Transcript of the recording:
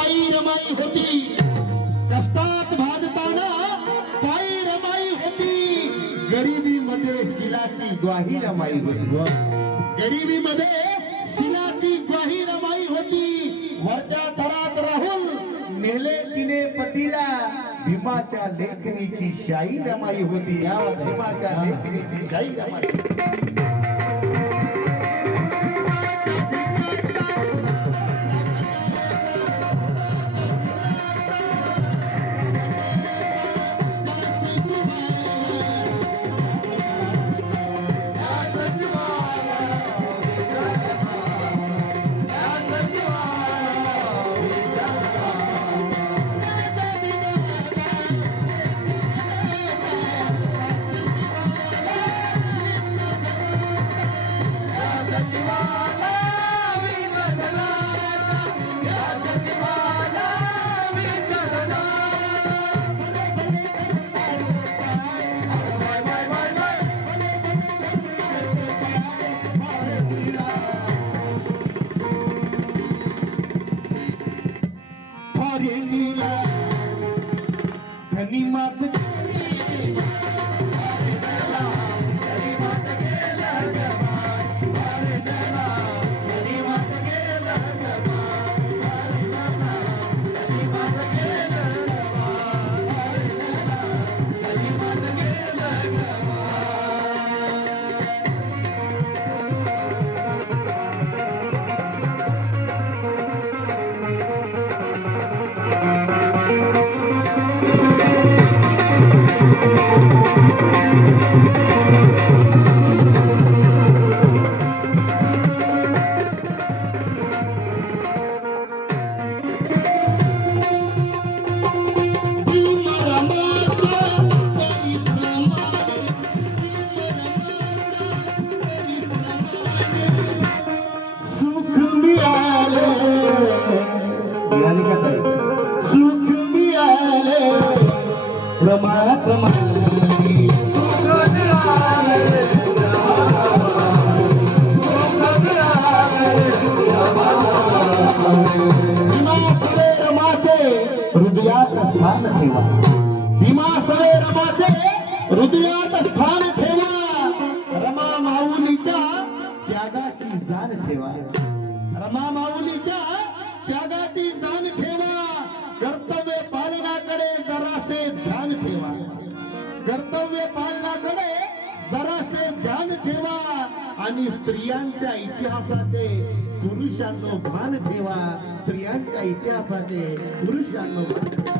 पायी रमाई होती, कष्टात भाजताना पायी रमाई होती, गरिबीमध्ये शिलाची ग्वाही रमाई होती, गरिबीमध्ये शिलाची ग्वाही रमाई होती. वरच्या थरात राहुल नेले तिने पतीला, भीमाच्या लेखणीची शाही रमाई होती. या भीमाच्या लेखणीची शाही रमाई हृदयात स्थान ठेवा, भीमा सवे रमाचे हृदयात स्थान ठेवा, रमा माऊलीच्या त्यागाची जाण ठेवा, रमा माऊलीच्या त्यागाची जाण ठेवा, कर्तव्य पालनाकडे जरासे ध्यान ठेवा, कर्तव्य पालनाकडे जरासे ध्यान ठेवा, आणि स्त्रियांच्या इतिहासाचे पुरुषांनो भान ठेवा, स्त्रियांच्या इतिहासाचे पुरुषांनो भान ठेवा.